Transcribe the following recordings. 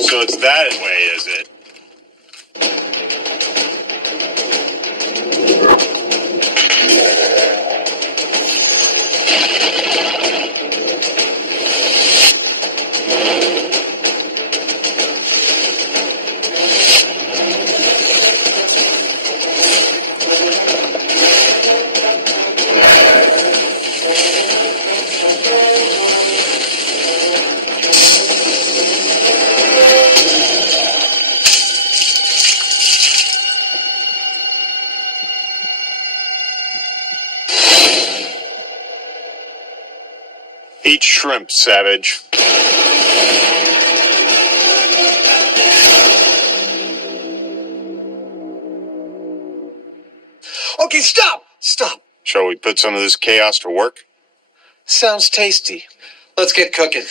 So it's that way, is it? Eat shrimp, savage. Okay, stop! Stop. Shall we put some of this chaos to work? Sounds tasty. Let's get cooking.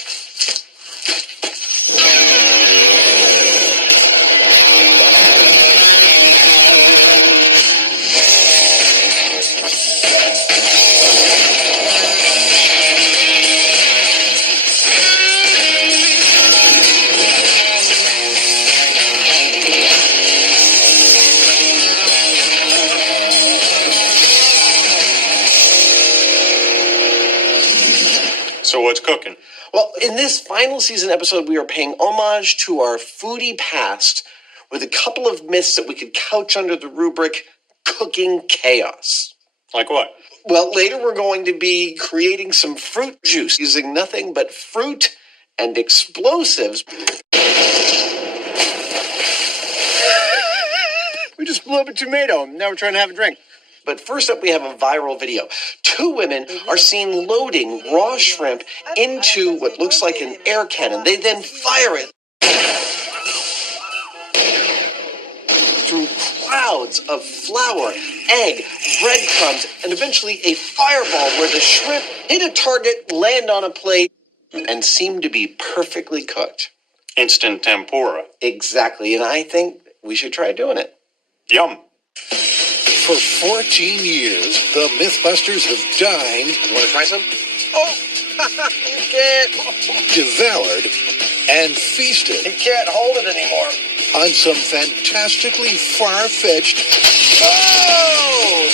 So what's cooking? Well, in this final season episode, we are paying homage to our foodie past with a couple of myths that we could couch under the rubric cooking chaos. Like what? Well, later we're going to be creating some fruit juice using nothing but fruit and explosives. We just blew up a tomato, and now we're trying to have a drink. But first up, we have a viral video. Two women are seen loading raw shrimp into what looks like an air cannon. They then fire it through clouds of flour, egg, breadcrumbs, and eventually a fireball where the shrimp hit a target, land on a plate, and seem to be perfectly cooked. Instant tempura. Exactly, and I think we should try doing it. Yum. For 14 years, the Mythbusters have dined, You want to try some? Oh, you can't. devoured, and feasted You can't hold it anymore. on some fantastically far-fetched Oh!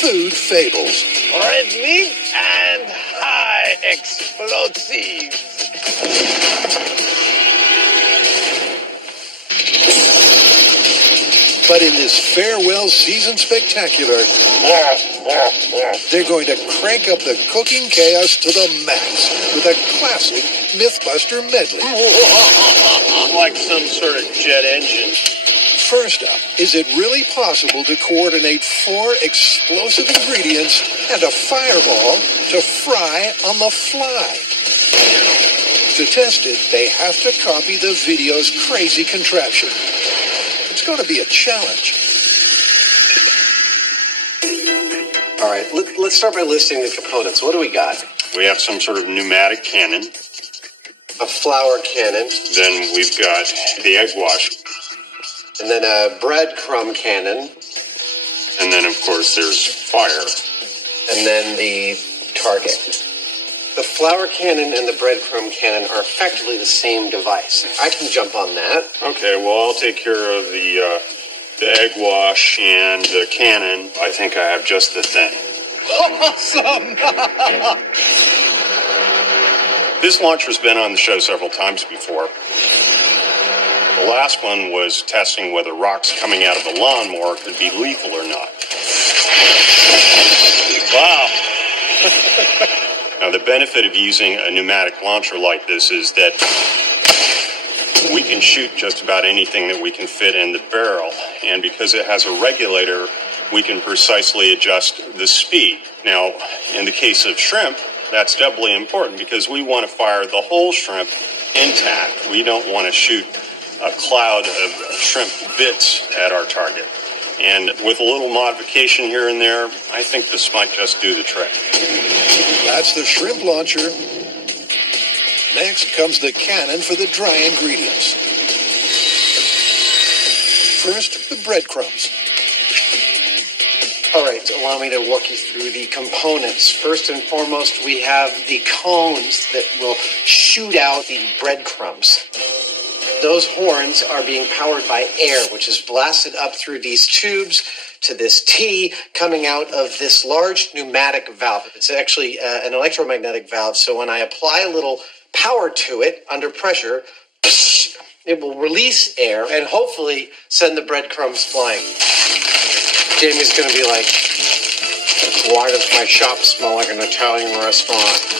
food fables. Red meat and high explosives. But in this farewell season spectacular, they're going to crank up the cooking chaos to the max with a classic Mythbuster medley. Like some sort of jet engine. First up, is it really possible to coordinate 4 explosive ingredients and a fireball to fry on the fly? To test it, they have to copy the video's crazy contraption. It's going to be a challenge. All right, let's start by listing the components. What do we got? We have some sort of pneumatic cannon. A flour cannon, Then we've got the egg wash. and then a breadcrumb cannon, And then, of course, there's fire. and then the target. The flour cannon and the breadcrumb cannon are effectively the same device. I can jump on that. Okay, well, I'll take care of the egg wash and the cannon. I think I have just the thing. Awesome! This launcher's been on the show several times before. The last one was testing whether rocks coming out of a lawnmower could be lethal or not. Wow. Now, the benefit of using a pneumatic launcher like this is that we can shoot just about anything that we can fit in the barrel. And because it has a regulator, we can precisely adjust the speed. Now, in the case of shrimp, that's doubly important because we want to fire the whole shrimp intact. We don't want to shoot a cloud of shrimp bits at our target. And with a little modification here and there, I think this might just do the trick. That's the shrimp launcher. Next comes the cannon for the dry ingredients. First, the breadcrumbs. All right, allow me to walk you through the components. First and foremost, we have the cones that will shoot out the breadcrumbs. Those horns are being powered by air, which is blasted up through these tubes to this T coming out of this large pneumatic valve. It's actually an electromagnetic valve, so when I apply a little power to it under pressure, it will release air and hopefully send the breadcrumbs flying. Jamie's going to be like, why does my shop smell like an Italian restaurant?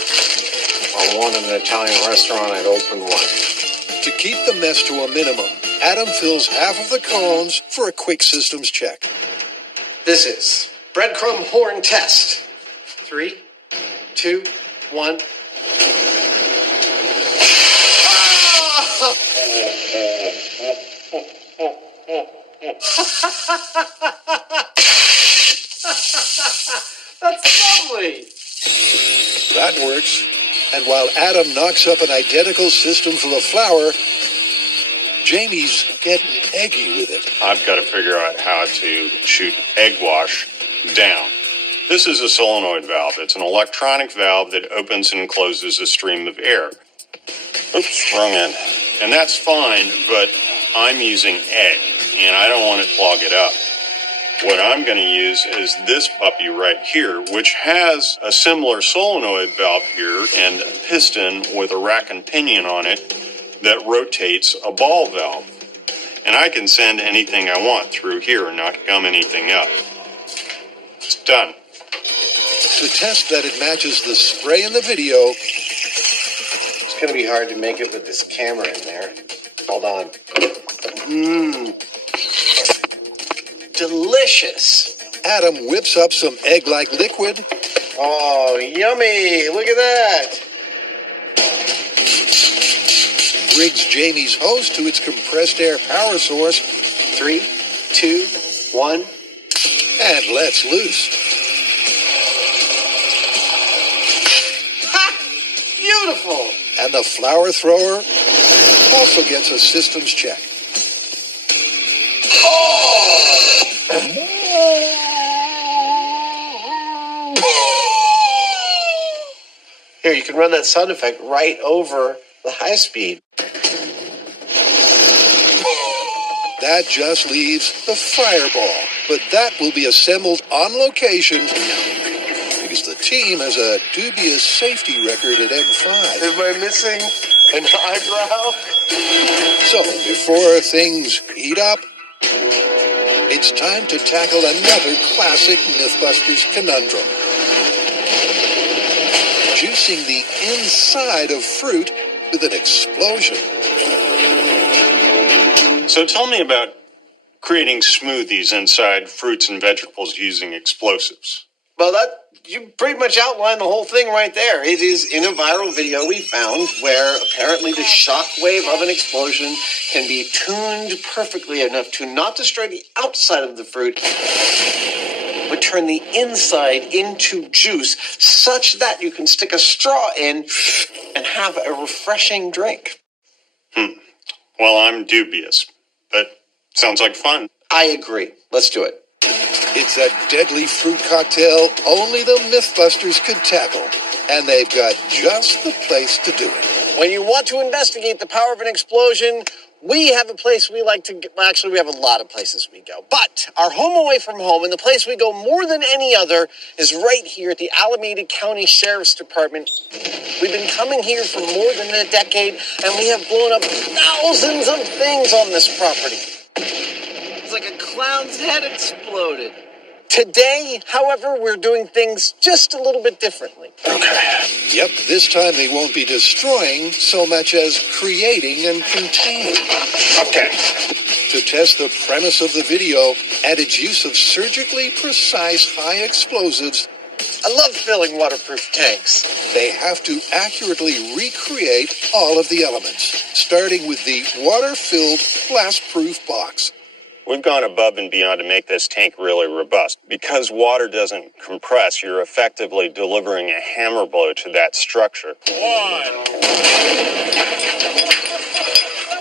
If I wanted an Italian restaurant, I'd open one. To keep the mess to a minimum, Adam fills half of the cones for a quick systems check. This is breadcrumb horn test. 3, 2, 1. That's lovely. That works. And while Adam knocks up an identical system for the flour, Jamie's getting eggy with it. I've got to figure out how to shoot egg wash down. This is a solenoid valve. It's an electronic valve that opens and closes a stream of air. Oops, wrong end. And that's fine, but I'm using egg, and I don't want to clog it up. What I'm going to use is this puppy right here, which has a similar solenoid valve here and a piston with a rack and pinion on it that rotates a ball valve. And I can send anything I want through here and not gum anything up. It's done. To test that it matches the spray in the video, It's going to be hard to make it with this camera in there. Hold on. Delicious. Adam whips up some egg-like liquid, Oh, yummy. Look at that. rigs Jamie's hose to its compressed air power source, 3, 2, 1. and lets loose. Ha! Beautiful. And the flour thrower also gets a systems check. Here, you can run that sound effect right over the high speed. That just leaves the fireball, but that will be assembled on location because the team has a dubious safety record at M5. Am I missing an eyebrow? So, before things heat up, it's time to tackle another classic Mythbusters conundrum. Juicing the inside of fruit with an explosion. So tell me about creating smoothies inside fruits and vegetables using explosives. Well, you pretty much outlined the whole thing right there. It is in a viral video we found where apparently the shock wave of an explosion can be tuned perfectly enough to not destroy the outside of the fruit, but turn the inside into juice such that you can stick a straw in and have a refreshing drink. Well, I'm dubious, but sounds like fun. I agree. Let's do it. It's a deadly fruit cocktail only the Mythbusters could tackle, and they've got just the place to do it. When you want to investigate the power of an explosion, we have a place we like to go. Well, actually, we have a lot of places we go. But our home away from home, and the place we go more than any other, is right here at the Alameda County Sheriff's Department. We've been coming here for more than a decade, and we have blown up thousands of things on this property. It's like a clown's head exploded. Today, however, we're doing things just a little bit differently. Yep, this time they won't be destroying so much as creating and containing. Okay. To test the premise of the video and its use of surgically precise high explosives, I love filling waterproof tanks. they have to accurately recreate all of the elements, starting with the water-filled blast-proof box. We've gone above and beyond to make this tank really robust. Because water doesn't compress, you're effectively delivering a hammer blow to that structure. That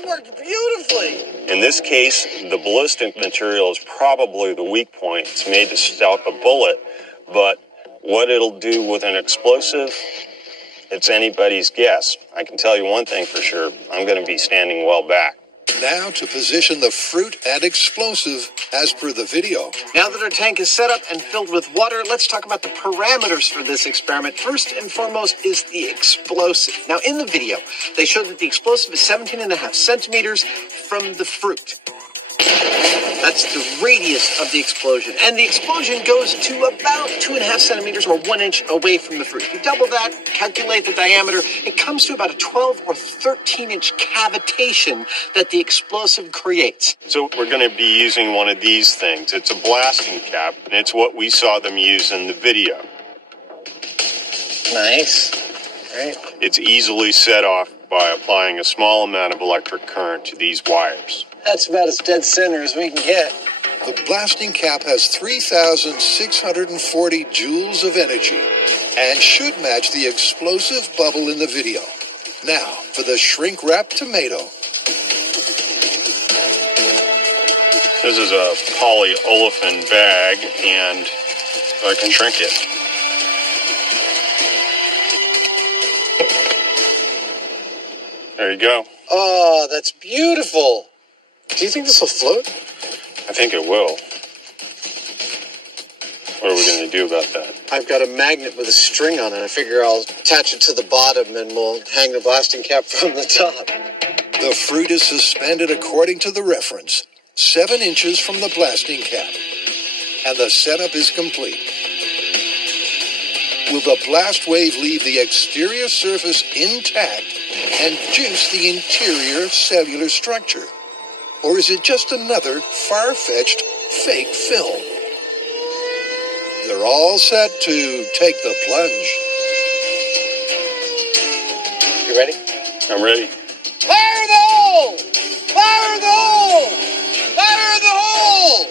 worked beautifully. beautifully. In this case, the ballistic material is probably the weak point. It's made to stop a bullet, but what it'll do with an explosive, it's anybody's guess. I can tell you one thing for sure, I'm going to be standing well back. Now to position the fruit and explosive as per the video. Now that our tank is set up and filled with water, let's talk about the parameters for this experiment. First and foremost is the explosive. Now in the video, they showed that the explosive is 17.5 centimeters from the fruit. That's the radius of the explosion. And the explosion goes to about 2.5 centimeters or 1 inch away from the fruit. If you double that, calculate the diameter, it comes to about a 12 or 13 inch cavitation that the explosive creates. So we're going to be using one of these things. It's a blasting cap, and it's what we saw them use in the video. Nice. Right. It's easily set off by applying a small amount of electric current to these wires. That's about as dead center as we can get. The blasting cap has 3,640 joules of energy and should match the explosive bubble in the video. Now, for the shrink-wrapped tomato. This is a polyolefin bag, and I can shrink it. There you go. Oh, that's beautiful. Do you think this will float? I think it will. What are we going to do about that? I've got a magnet with a string on it. I figure I'll attach it to the bottom and we'll hang the blasting cap from the top. The fruit is suspended according to the reference, 7 inches from the blasting cap. And the setup is complete. Will the blast wave leave the exterior surface intact and juice the interior cellular structure? Or is it just another far-fetched fake film? They're all set to take the plunge. You ready? I'm ready. Fire the hole! Fire the hole! Fire the hole!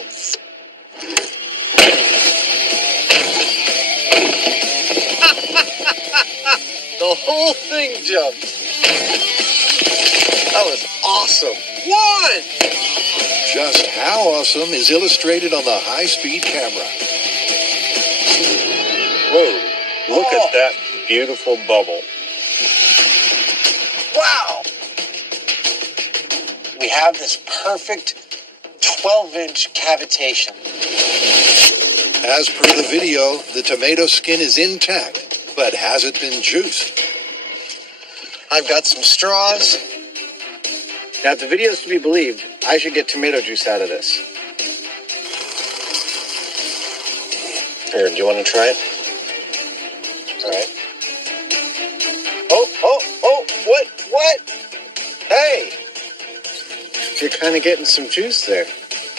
The whole thing jumped. That was awesome. 1! Just how awesome is illustrated on the high-speed camera. Whoa, look at that beautiful bubble. Wow! We have this perfect 12-inch cavitation. As per the video, the tomato skin is intact, but hasn't been juiced. I've got some straws. Now, if the video is to be believed, I should get tomato juice out of this. Here, do you want to try it? All right. Oh, what? Hey! You're kind of getting some juice there.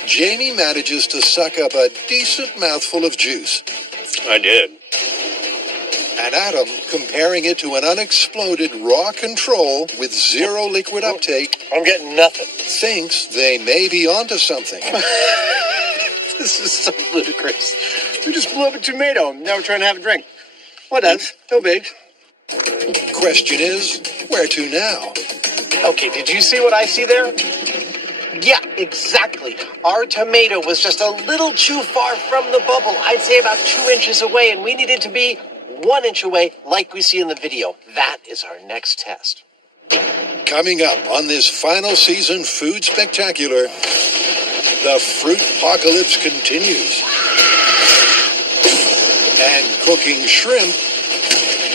Jamie manages to suck up a decent mouthful of juice. I did. And Adam, comparing it to an unexploded raw control with zero liquid uptake, I'm getting nothing. thinks they may be onto something. This is so ludicrous. We just blew up a tomato, and now we're trying to have a drink. What else? No big. Question is, where to now? Okay, did you see what I see there? Yeah, exactly. Our tomato was just a little too far from the bubble. I'd say about 2 inches away, and we needed to be 1 inch away, like we see in the video. That is our next test. Coming up on this final season Food Spectacular, the fruit apocalypse continues. And cooking shrimp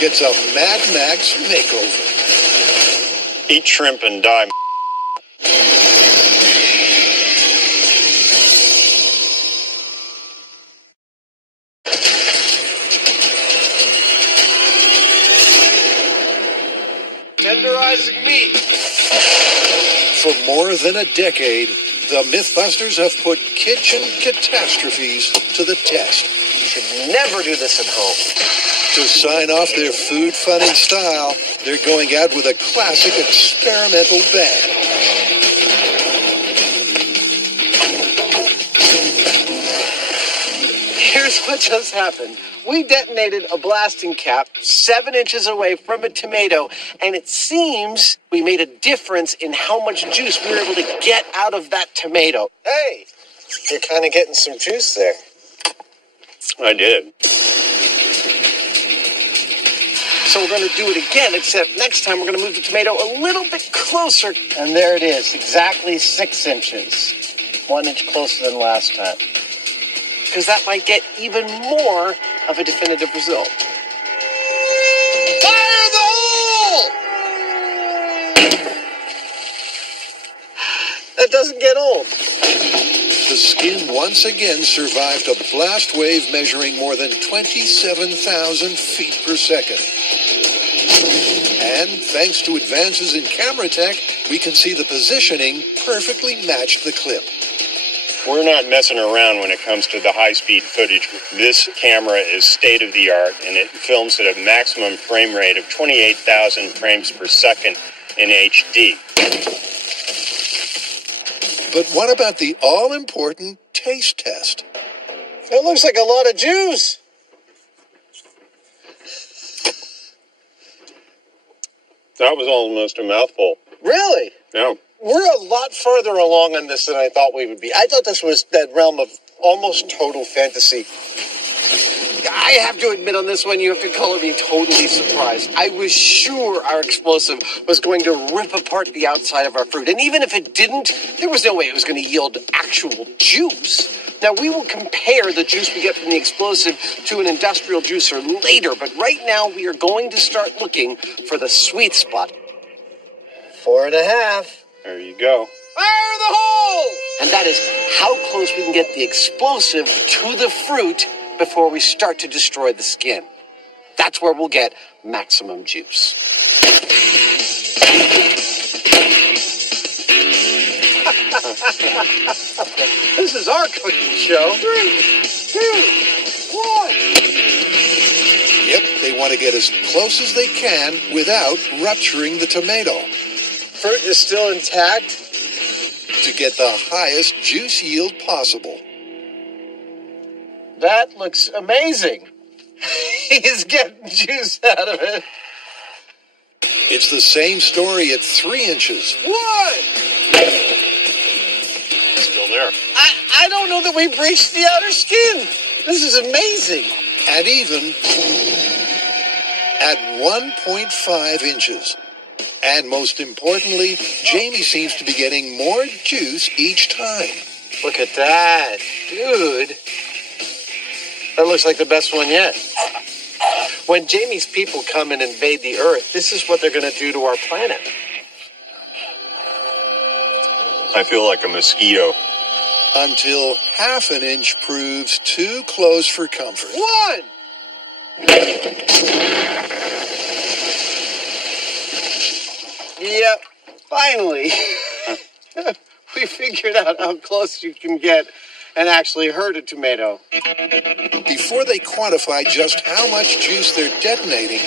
gets a Mad Max makeover. Eat shrimp and die. Tenderizing meat. For more than a decade, the Mythbusters have put kitchen catastrophes to the test. You should never do this at home. To sign off their food fun in style, they're going out with a classic experimental bang. Here's what just happened. We detonated a blasting cap 7 inches away from a tomato, and it seems we made a difference in how much juice we were able to get out of that tomato. Hey, you're kind of getting some juice there. I did. So we're going to do it again, except next time we're going to move the tomato a little bit closer. And there it is, exactly 6 inches. 1 inch closer than last time. Because that might get even more of a definitive result. Fire the hole! That doesn't get old. The skin once again survived a blast wave measuring more than 27,000 feet per second. And thanks to advances in camera tech, we can see the positioning perfectly matched the clip. We're not messing around when it comes to the high-speed footage. This camera is state-of-the-art, and it films at a maximum frame rate of 28,000 frames per second in HD. But what about the all-important taste test? It looks like a lot of juice. That was almost a mouthful. Really? Yeah. We're a lot further along on this than I thought we would be. I thought this was that realm of almost total fantasy. I have to admit on this one, you have to color me totally surprised. I was sure our explosive was going to rip apart the outside of our fruit. And even if it didn't, there was no way it was going to yield actual juice. Now, we will compare the juice we get from the explosive to an industrial juicer later. But right now, we are going to start looking for the sweet spot. 4.5. There you go. Fire the hole! And that is how close we can get the explosive to the fruit before we start to destroy the skin. That's where we'll get maximum juice. This is our cooking show. 3, 2, 1. Yep, they want to get as close as they can without rupturing the tomato Fruit is still intact. to get the highest juice yield possible. That looks amazing. He's getting juice out of it. It's the same story at 3 inches. 1. Still there. I don't know that we breached the outer skin. This is amazing. And even at 1.5 inches. And most importantly, Jamie seems to be getting more juice each time. Look at that. Dude. That looks like the best one yet. When Jamie's people come and invade the Earth, this is what they're going to do to our planet. I feel like a mosquito. Until half an inch proves too close for comfort. 1. Yep, finally. We figured out how close you can get and actually hurt a tomato. Before they quantify just how much juice they're detonating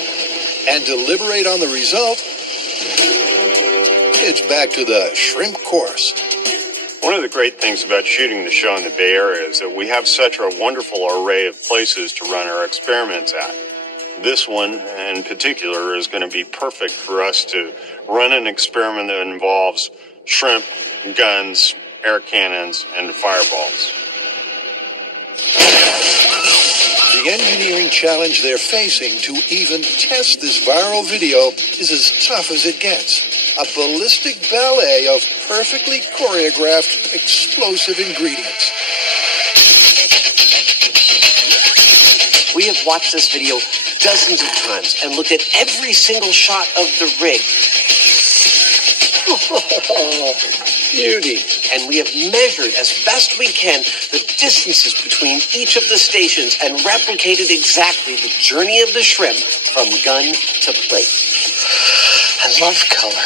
and deliberate on the result, it's back to the shrimp course. One of the great things about shooting the show in the Bay Area is that we have such a wonderful array of places to run our experiments at. This one in particular is going to be perfect for us to run an experiment that involves shrimp, guns, air cannons, and fireballs. The engineering challenge they're facing to even test this viral video is as tough as it gets. A ballistic ballet of perfectly choreographed explosive ingredients. We have watched this video dozens of times and looked at every single shot of the rig. Beauty. And we have measured as best we can the distances between each of the stations and replicated exactly the journey of the shrimp from gun to plate. I love color.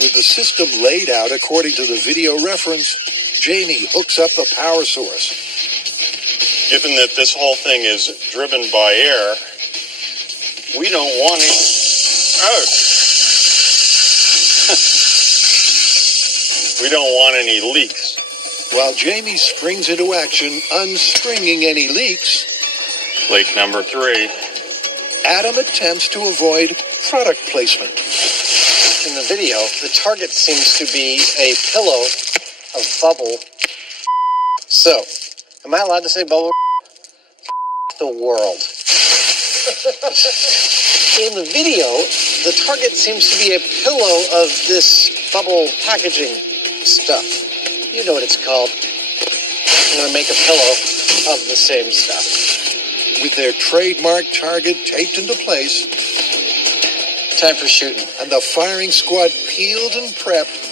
With the system laid out according to the video reference, Jamie hooks up the power source. Given that this whole thing is driven by air, we don't want it. Oh. We don't want any leaks. While Jamie springs into action, unstringing any leaks, Leak number 3. Adam attempts to avoid product placement. In the video, the target seems to be a pillow of bubble. So, am I allowed to say bubble? The world. In the video, the target seems to be a pillow of this bubble packaging stuff. You know what it's called. I'm going to make a pillow of the same stuff. With their trademark target taped into place, Time for shooting. and the firing squad peeled and prepped,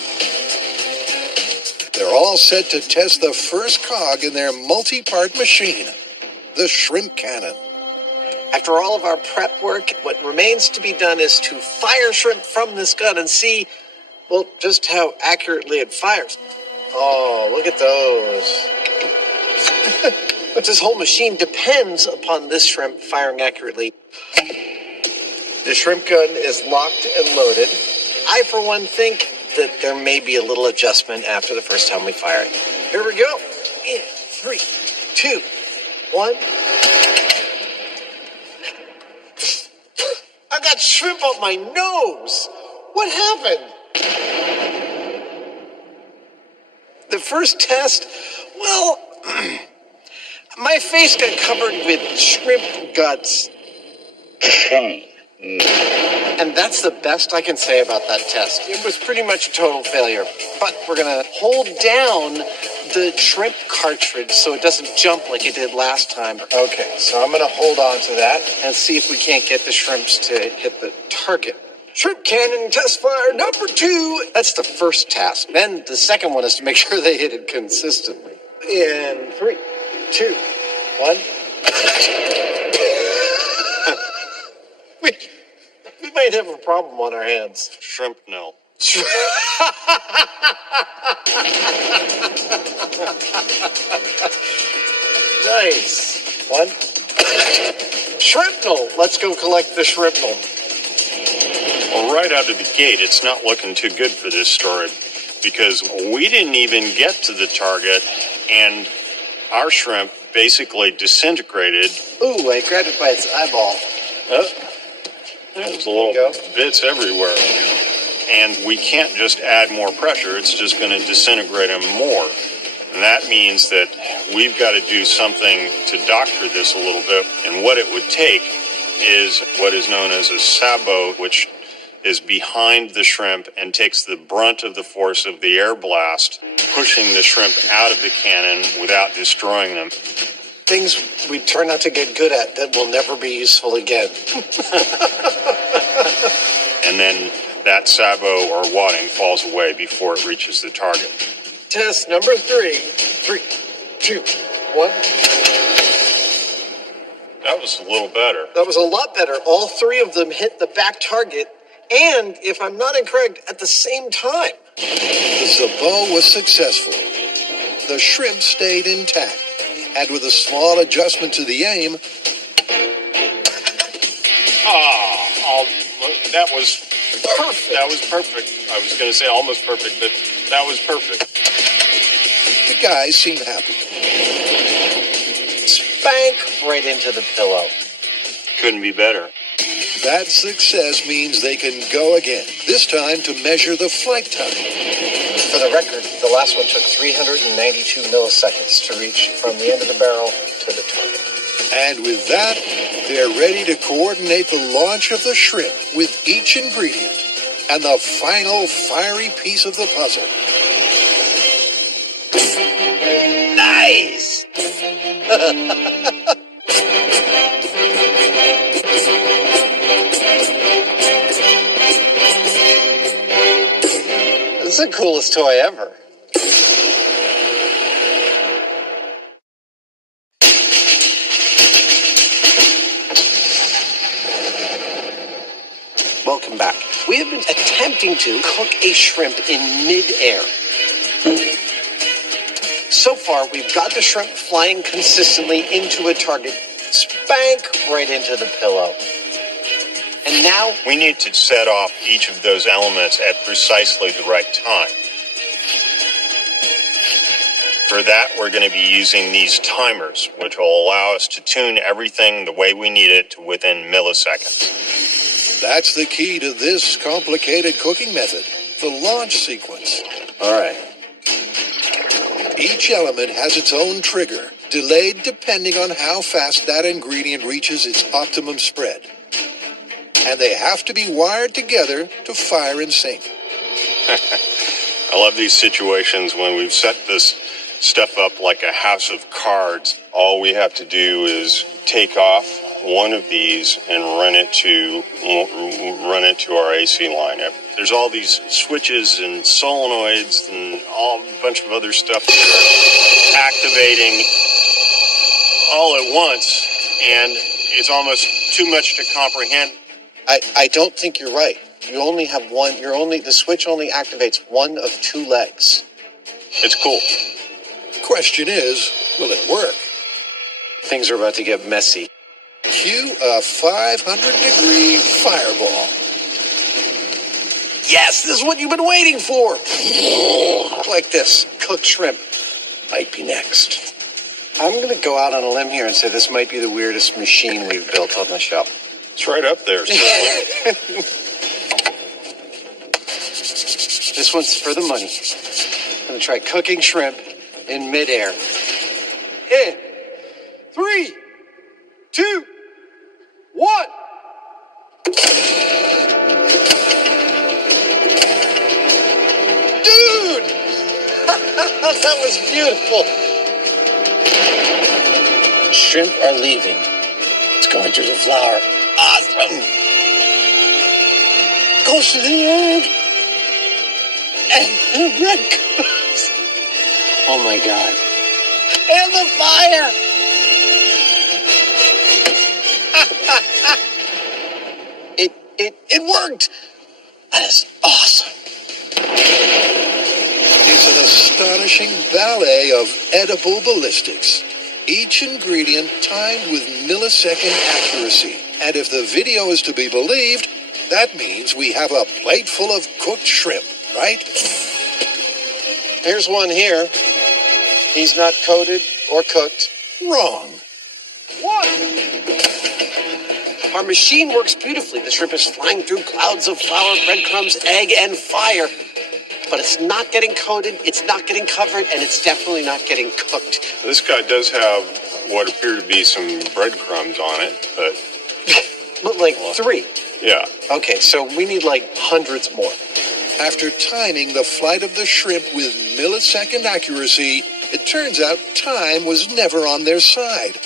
they're all set to test the first cog in their multi-part machine, the shrimp cannon. After all of our prep work, what remains to be done is to fire shrimp from this gun and see, well, just how accurately it fires. Oh, look at those. This whole machine depends upon this shrimp firing accurately. The shrimp gun is locked and loaded. I, for one, think that there may be a little adjustment after the first time we fire it. Here we go. In 3, 2, 1. I got shrimp up my nose. What happened? The first test, well, my face got covered with shrimp guts. And that's the best I can say about that test. It was pretty much a total failure. But we're going to hold down the shrimp cartridge so it doesn't jump like it did last time. Okay, so I'm going to hold on to that and see if we can't get the shrimps to hit the target. Shrimp cannon test fire number 2. That's the first task. Then the second one is to make sure they hit it consistently. In 3, 2, 1. We might have a problem on our hands. Shrimp no. Nice. 1. Shrapnel. Let's go collect the shrapnel. Well, right out of the gate, it's not looking too good for this story because we didn't even get to the target and our shrimp basically disintegrated. Ooh, I grabbed it by its eyeball. There's little bits everywhere. And we can't just add more pressure. It's just going to disintegrate them more. And that means that we've got to do something to doctor this a little bit. And what it would take is what is known as a sabot, which is behind the shrimp and takes the brunt of the force of the air blast, pushing the shrimp out of the cannon without destroying them. Things we turn out to get good at that will never be useful again. And then that sabot or wadding falls away before it reaches the target. Test number 3. 3, 2, 1. That was a little better. That was a lot better. All 3 of them hit the back target, and, if I'm not incorrect, at the same time. The sabot was successful. The shrimp stayed intact, and with a small adjustment to the aim, that was perfect. That was perfect. I was going to say almost perfect, but that was perfect. the guys seem happy. Spank right into the pillow. Couldn't be better. That success means they can go again, this time to measure the flight time. For the record, the last one took 392 milliseconds to reach from the end of the barrel to the target. And with that, they're ready to coordinate the launch of the shrimp with each ingredient and the final fiery piece of the puzzle. Nice! This is the coolest toy ever. Welcome back. We have been attempting to cook a shrimp in mid-air. So far, we've got the shrimp flying consistently into a target, spank right into the pillow. And now, We need to set off each of those elements at precisely the right time. For that, we're going to be using these timers, which will allow us to tune everything the way we need it to within milliseconds. That's the key to this complicated cooking method, the launch sequence. All right. Each element has its own trigger, delayed depending on how fast that ingredient reaches its optimum spread. And they have to be wired together to fire in sync. I love these situations when we've set this stuff up like a house of cards. All we have to do is take off one of these and run it to our AC line. There's all these switches and solenoids and a bunch of other stuff that are activating all at once, and it's almost too much to comprehend. I don't think you're right. You only have one. The switch only activates one of two legs. It's cool. Question is, will it work? Things are about to get messy. Cue a 500-degree fireball. Yes, this is what you've been waiting for. Like this, cooked shrimp might be next. I'm going to go out on a limb here and say this might be the weirdest machine we've built on the show. It's right up there. Certainly. This one's for the money. I'm going to try cooking shrimp in midair. In 3, 2, 1. Dude! That was beautiful. Shrimp are leaving. It's going through the flour. Awesome! Goes to the egg. And the breadcrumbs. Oh my God. And the fire! It worked! That is awesome. It's an astonishing ballet of edible ballistics. Each ingredient timed with millisecond accuracy. And if the video is to be believed, that means we have a plate full of cooked shrimp, right? Here's one here. He's not coated or cooked. Wrong. What? Our machine works beautifully. The shrimp is flying through clouds of flour, breadcrumbs, egg, and fire. But it's not getting coated, it's not getting covered, and it's definitely not getting cooked. This guy does have what appear to be some breadcrumbs on it, but... But like 3. Yeah. Okay, so we need like hundreds more. After timing the flight of the shrimp with millisecond accuracy, it turns out time was never on their side.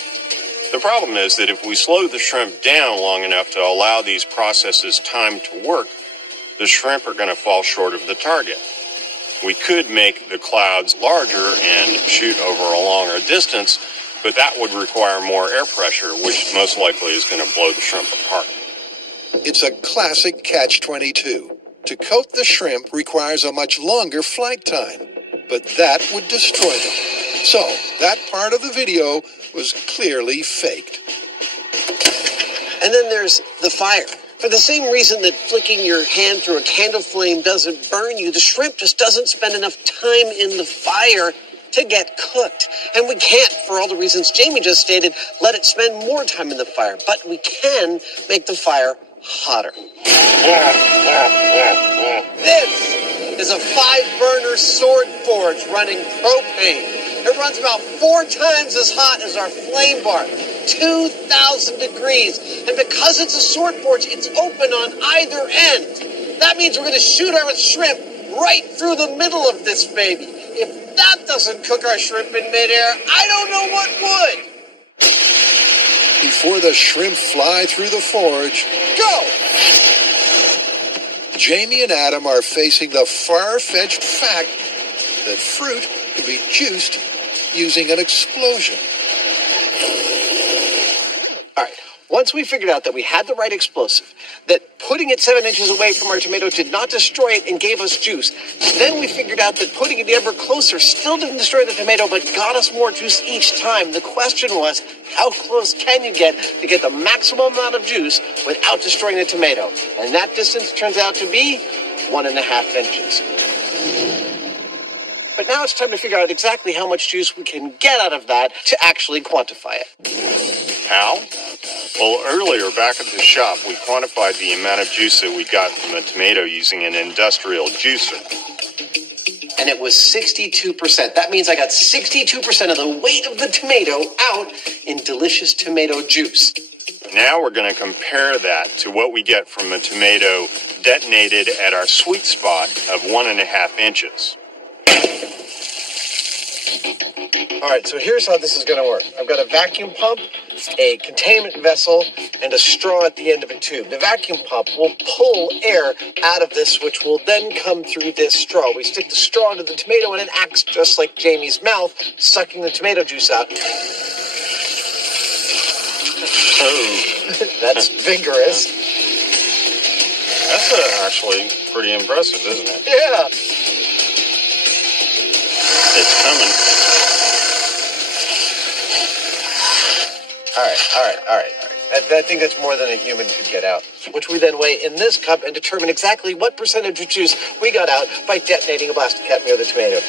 The problem is that if we slow the shrimp down long enough to allow these processes time to work, the shrimp are going to fall short of the target. We could make the clouds larger and shoot over a longer distance, but that would require more air pressure, which most likely is going to blow the shrimp apart. It's a classic catch-22. To coat the shrimp requires a much longer flight time, but that would destroy them. So, that part of the video was clearly faked. And then there's the fire. For the same reason that flicking your hand through a candle flame doesn't burn you, the shrimp just doesn't spend enough time in the fire to get cooked. And we can't, for all the reasons Jamie just stated, let it spend more time in the fire. But we can make the fire hotter. This is a 5-burner sword forge running propane. It runs about 4 times as hot as our flame bar, 2,000 degrees. And because it's a sword forge, it's open on either end. That means we're going to shoot our shrimp right through the middle of this baby. If that doesn't cook our shrimp in midair, I don't know what would. Before the shrimp fly through the forge, Go! Jamie and Adam are facing the far-fetched fact that fruit can be juiced using an explosion. All right. Once we figured out that we had the right explosive, that putting it 7 inches away from our tomato did not destroy it and gave us juice, then we figured out that putting it ever closer still didn't destroy the tomato but got us more juice each time. The question was, how close can you get to get the maximum amount of juice without destroying the tomato? And that distance turns out to be 1.5 inches. But now it's time to figure out exactly how much juice we can get out of that to actually quantify it. How? Well, earlier back at the shop, we quantified the amount of juice that we got from a tomato using an industrial juicer. And it was 62%. That means I got 62% of the weight of the tomato out in delicious tomato juice. Now we're going to compare that to what we get from a tomato detonated at our sweet spot of 1.5 inches. All right, so here's how this is going to work. I've got a vacuum pump, a containment vessel, and a straw at the end of a tube. The vacuum pump will pull air out of this, which will then come through this straw. We stick the straw into the tomato, and it acts just like Jamie's mouth, sucking the tomato juice out. Oh, That's vigorous. that's actually pretty impressive, isn't it? Yeah. It's coming. All right. I think that's more than a human could get out, which we then weigh in this cup and determine exactly what percentage of juice we got out by detonating a plastic cap near the tomato.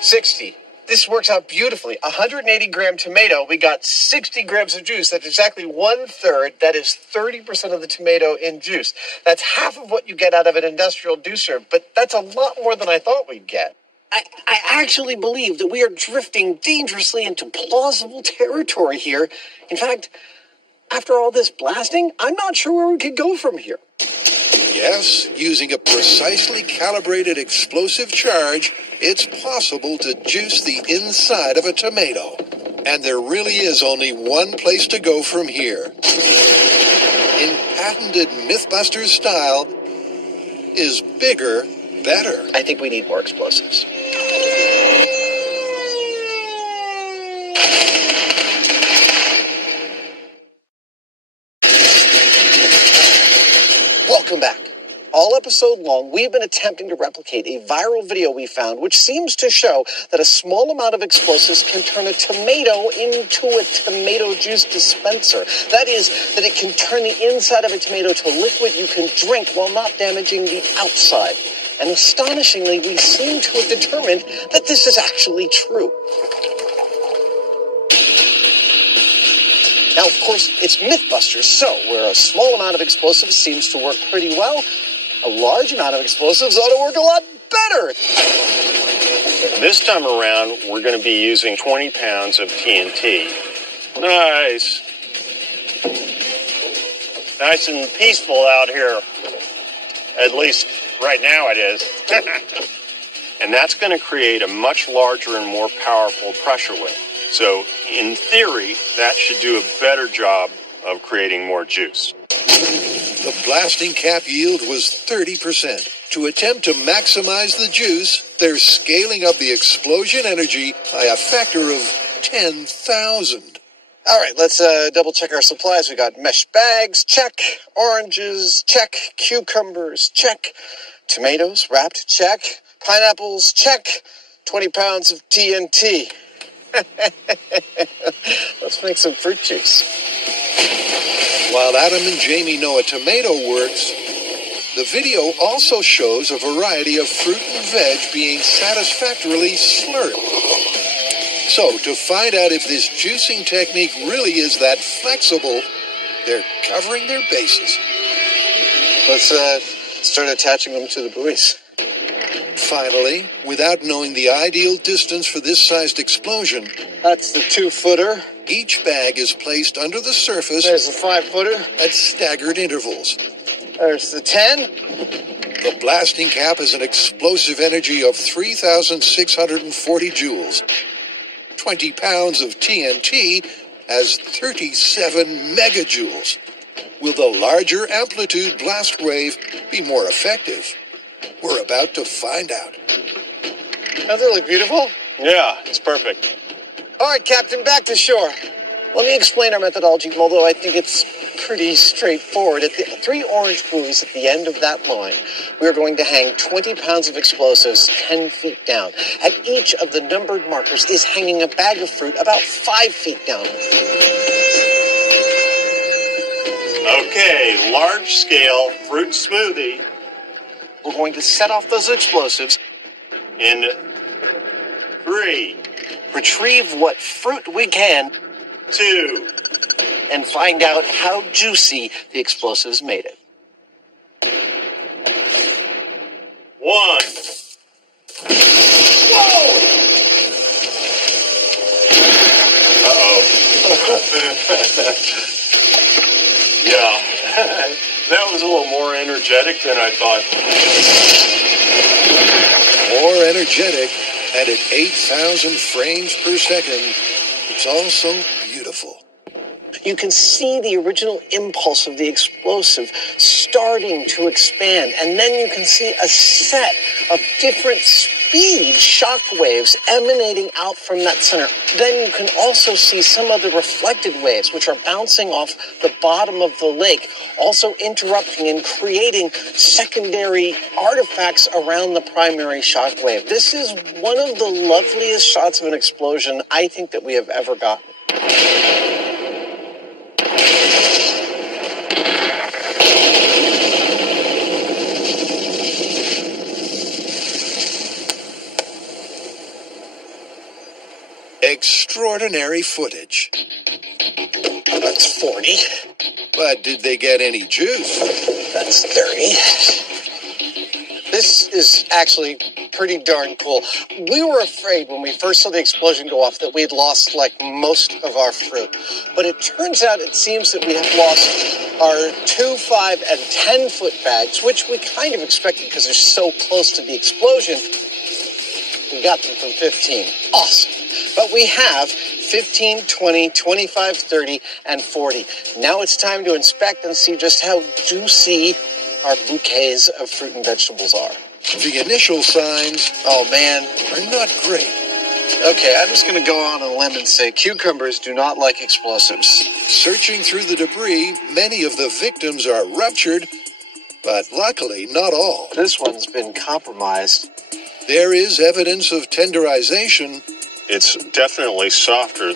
60. This works out beautifully. 180-gram tomato, we got 60 grams of juice. That's exactly 1/3. That is 30% of the tomato in juice. That's half of what you get out of an industrial juicer, but that's a lot more than I thought we'd get. I actually believe that we are drifting dangerously into plausible territory here. In fact, after all this blasting, I'm not sure where we could go from here. Yes, using a precisely calibrated explosive charge, it's possible to juice the inside of a tomato. And there really is only one place to go from here. In patented Mythbusters style, is bigger better? I think we need more explosives. Welcome back. All episode long, we've been attempting to replicate a viral video we found, which seems to show that a small amount of explosives can turn a tomato into a tomato juice dispenser. That is, that it can turn the inside of a tomato to liquid you can drink while not damaging the outside. And astonishingly, we seem to have determined that this is actually true. Now, of course, it's Mythbusters, so where a small amount of explosives seems to work pretty well, a large amount of explosives ought to work a lot better. This time around, we're going to be using 20 pounds of TNT. Nice. Nice and peaceful out here. At least right now it is. And that's going to create a much larger and more powerful pressure wave. So, in theory, that should do a better job of creating more juice. The blasting cap yield was 30%. To attempt to maximize the juice, they're scaling up the explosion energy by a factor of 10,000. All right, let's double check our supplies. We got mesh bags, check. Oranges, check. Cucumbers, check. Tomatoes, wrapped, check. Pineapples, check. 20 pounds of TNT. Let's make some fruit juice. While Adam and Jamie know a tomato works, the video also shows a variety of fruit and veg being satisfactorily slurped. So, to find out if this juicing technique really is that flexible, they're covering their bases. Let's start attaching them to the buoys. Finally, without knowing the ideal distance for this sized explosion, That's the 2-footer. each bag is placed under the surface There's the 5-footer. at staggered intervals. There's the 10. The blasting cap has an explosive energy of 3,640 joules. 20 pounds of TNT has 37 megajoules. Will the larger amplitude blast wave be more effective? We're about to find out. Doesn't it look beautiful? Yeah, it's perfect. All right, Captain, back to shore. Let me explain our methodology, although I think it's pretty straightforward. At the 3 orange buoys at the end of that line, we are going to hang 20 pounds of explosives 10 feet down. At each of the numbered markers is hanging a bag of fruit about 5 feet down. Okay, large-scale fruit smoothie We're going to set off those explosives in 3, Retrieve what fruit we can 2, and find out how juicy the explosives made it. 1. Whoa! Uh-oh. Yeah, that was a little more energetic than I thought. More energetic, and at 8,000 frames per second, it's also beautiful. You can see the original impulse of the explosive starting to expand, and then you can see a set of different speed shock waves emanating out from that center. Then you can also see some of the reflected waves, which are bouncing off the bottom of the lake, also interrupting and creating secondary artifacts around the primary shock wave. This is one of the loveliest shots of an explosion I think that we have ever gotten. Extraordinary footage. That's 40. But did they get any juice? That's 30. This is actually pretty darn cool. We were afraid when we first saw the explosion go off that we had lost like most of our fruit. But it turns out it seems that we have lost our 2, 5, and 10 foot bags, which we kind of expected because they're so close to the explosion. We got them from 15. Awesome. But we have 15, 20, 25, 30, and 40. Now it's time to inspect and see just how juicy our bouquets of fruit and vegetables are. The initial signs, Oh, man. are not great. Okay, I'm just going to go on a limb and say cucumbers do not like explosives. Searching through the debris, many of the victims are ruptured, but luckily not all. This one's been compromised. There is evidence of tenderization It's definitely softer.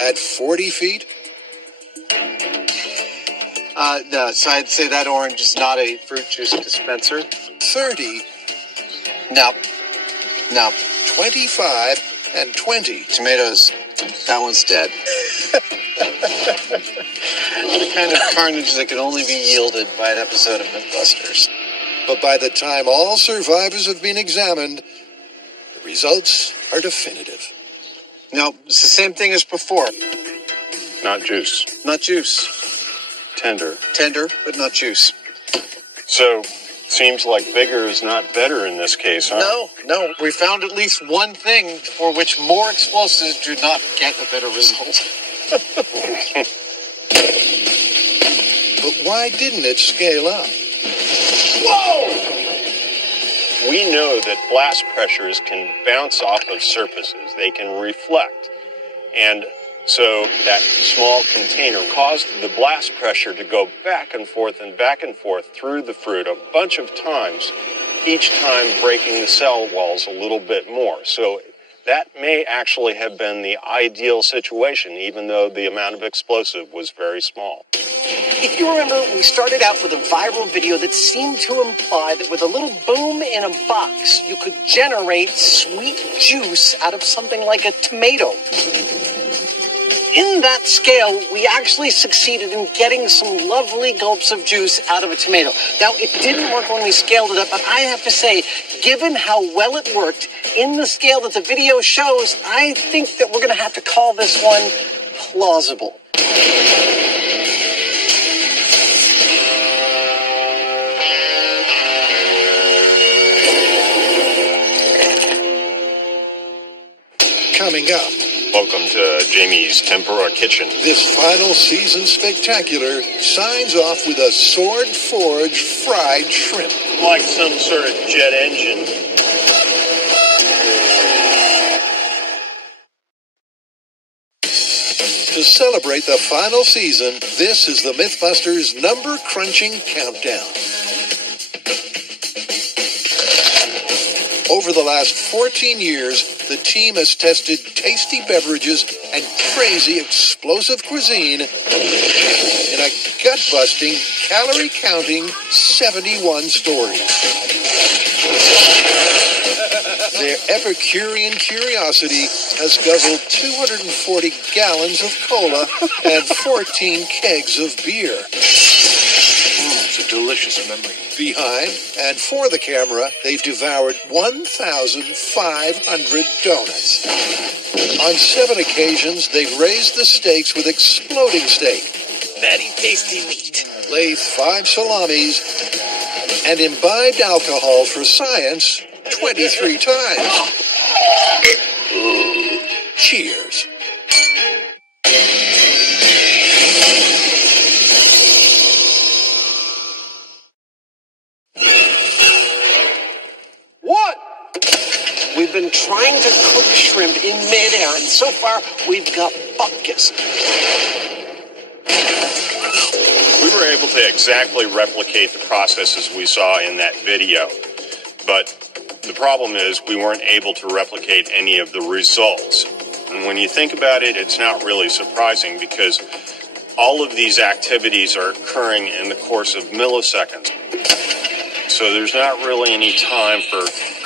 at 40 feet. No, so I'd say that orange is not a fruit juice dispenser. 30, No. 25, and 20. Tomatoes. That one's dead. The kind of carnage that can only be yielded by an episode of Mythbusters. But by the time all survivors have been examined, the results are definitive. No, it's the same thing as before. Not juice. Not juice. Tender. Tender, but not juice. So, seems like bigger is not better in this case, huh? No. We found at least one thing for which more explosives do not get a better result. But why didn't it scale up? Whoa! We know that blast pressures can bounce off of surfaces. They can reflect. And so that small container caused the blast pressure to go back and forth through the fruit a bunch of times, each time breaking the cell walls a little bit more. So that may actually have been the ideal situation, even though the amount of explosive was very small. If you remember, we started out with a viral video that seemed to imply that with a little boom in a box, you could generate sweet juice out of something like a tomato. In that scale, we actually succeeded in getting some lovely gulps of juice out of a tomato. Now, it didn't work when we scaled it up, but I have to say, given how well it worked in the scale that the video shows, I think that we're going to have to call this one plausible. Coming up, Welcome to Jamie's Tempura Kitchen. this final season spectacular signs off with a sword-forged fried shrimp. Like some sort of jet engine. To celebrate the final season, this is the Mythbusters number crunching countdown. Over the last 14 years, the team has tested tasty beverages and crazy explosive cuisine in a gut-busting, calorie-counting 71 stories. Their Epicurean curiosity has guzzled 240 gallons of cola and 14 kegs of beer. It's a delicious memory. Behind and for the camera, they've devoured 1,500 donuts. On 7 occasions, they've raised the stakes with exploding steak, Very tasty meat. lathed 5 salamis, and imbibed alcohol for science 23 times. Cheers. What? We've been trying to cook shrimp in midair, and so far we've got bupkis. We were able to exactly replicate the processes we saw in that video, but the problem is we weren't able to replicate any of the results. And when you think about it, it's not really surprising because all of these activities are occurring in the course of milliseconds. So there's not really any time for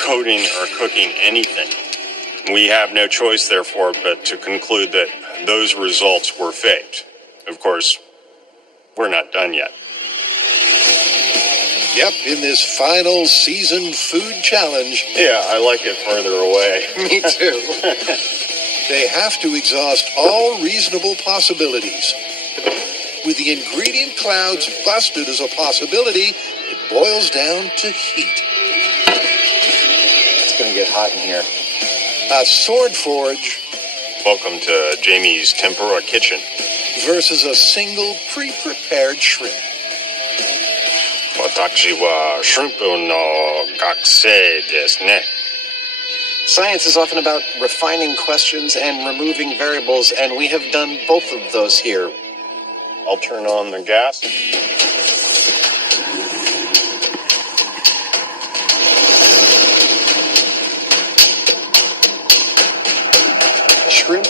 coding or cooking anything. We have no choice, therefore, but to conclude that those results were faked. Of course, we're not done yet. Yep, in this final season food challenge, Yeah, I like it further away. Me too. they have to exhaust all reasonable possibilities. With the ingredient clouds busted as a possibility, it boils down to heat. It's going to get hot in here. A sword forge Welcome to Jamie's Tempura Kitchen. versus a single pre-prepared shrimp. Watashi wa shrimpu no gakusei desu ne. Science is often about refining questions and removing variables, and we have done both of those here. I'll turn on the gas. Shrimp,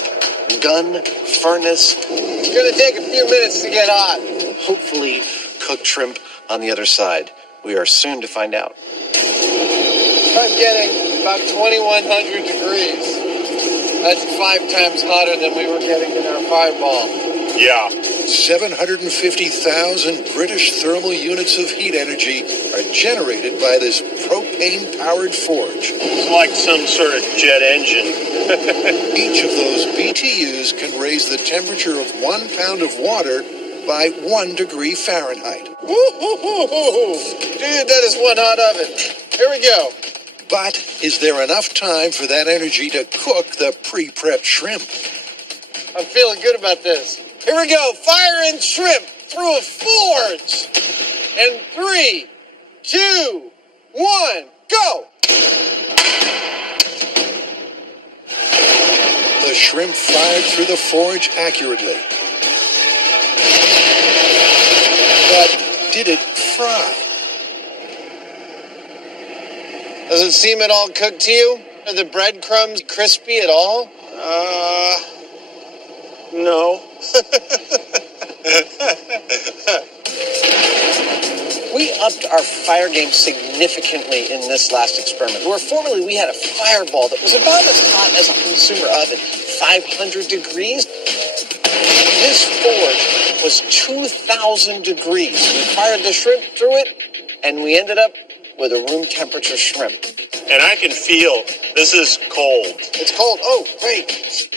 gun, furnace, It's going to take a few minutes to get hot. hopefully cooked shrimp on the other side. We are soon to find out. I'm getting about 2,100 degrees. That's 5 times hotter than we were getting in our fireball. Yeah, 750,000 British thermal units of heat energy are generated by this propane-powered forge. it's like some sort of jet engine. Each of those BTUs can raise the temperature of 1 pound of water by 1 degree Fahrenheit. Woo-hoo-hoo-hoo. Dude, that is one hot oven. Here we go. But is there enough time for that energy to cook the pre-prepped shrimp? I'm feeling good about this. Here we go. Fire and shrimp through a forge. And 3, 2, 1, go. The shrimp fired through the forge accurately. But did it fry? Does it seem at all cooked to you? Are the breadcrumbs crispy at all? No. We upped our fire game significantly in this last experiment. Where formerly we had a fireball that was about as hot as a consumer oven, 500 degrees. This forge was 2,000 degrees. We fired the shrimp through it, and we ended up with a room temperature shrimp. And I can feel this is cold. It's cold. Oh, great.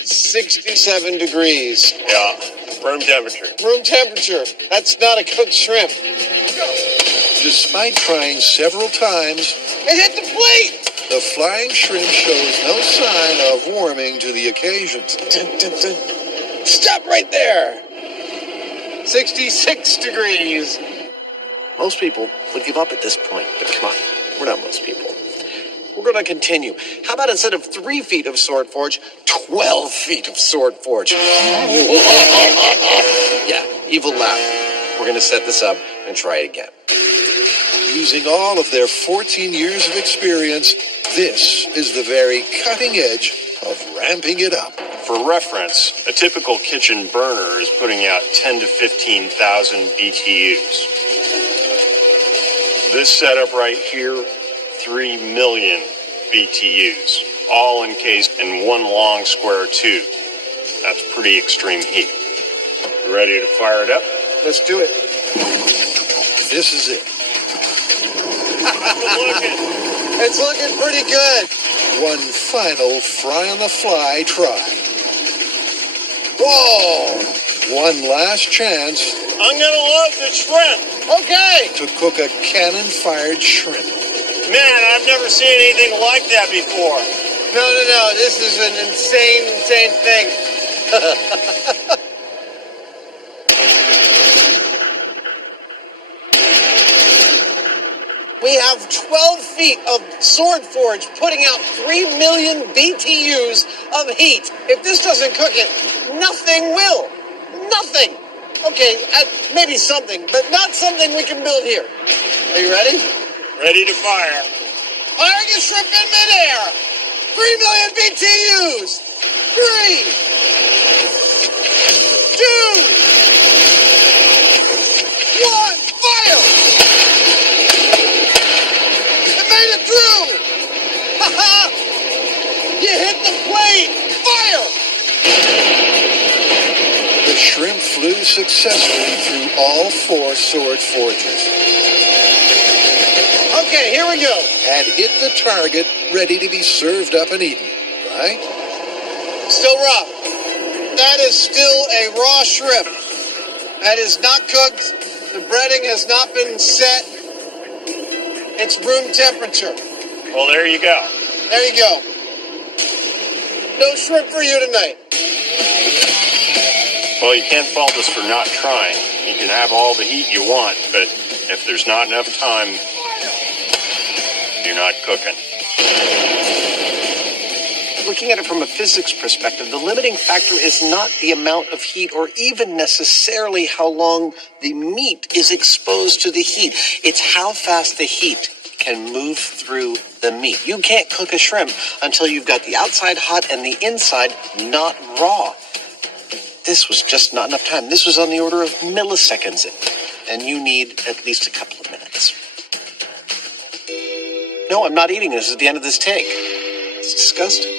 67 degrees. Yeah, room temperature. Room temperature. That's not a cooked shrimp. Despite trying several times, It hit the plate. the flying shrimp shows no sign of warming to the occasion. Dun, dun, dun. Stop right there. 66 degrees. Most people would give up at this point, but come on, we're not most people. We're going to continue. How about instead of 3 feet of sword forge, 12 feet of sword forge? Yeah, evil laugh. We're going to set this up and try it again. Using all of their 14 years of experience, this is the very cutting edge of ramping it up. For reference, a typical kitchen burner is putting out 10 to 15,000 BTUs. This setup right here 3 million BTUs, all encased in one long square tube. That's pretty extreme heat. You ready to fire it up? Let's do it. This is it. It's looking pretty good. One final fry-on-the-fly try. Whoa! One last chance I'm gonna love the shrimp. Okay. to cook a cannon-fired shrimp. Man, I've never seen anything like that before. No. This is an insane thing. We have 12 feet of Sword Forge putting out 3 million BTUs of heat. If this doesn't cook it, nothing will. Nothing. Okay, maybe something, but not something we can build here. Are you ready? Ready to fire. Firing a shrimp in midair. 3 million BTUs. 3, 2, 1, fire! It made it through! Ha-ha! You hit the plate! Fire! The shrimp flew successfully through all 4 sword forges Okay, here we go. and hit the target ready to be served up and eaten, right? Still raw. That is still a raw shrimp. That is not cooked. The breading has not been set. It's room temperature. Well, there you go. There you go. No shrimp for you tonight. Well, you can't fault us for not trying. You can have all the heat you want, but if there's not enough time, you're not cooking. Looking at it from a physics perspective, the limiting factor is not the amount of heat or even necessarily how long the meat is exposed to the heat. It's how fast the heat can move through the meat. You can't cook a shrimp until you've got the outside hot and the inside not raw. This was just not enough time. This was on the order of milliseconds, and you need at least a couple of minutes. No, I'm not eating this at the end of this take. It's disgusting.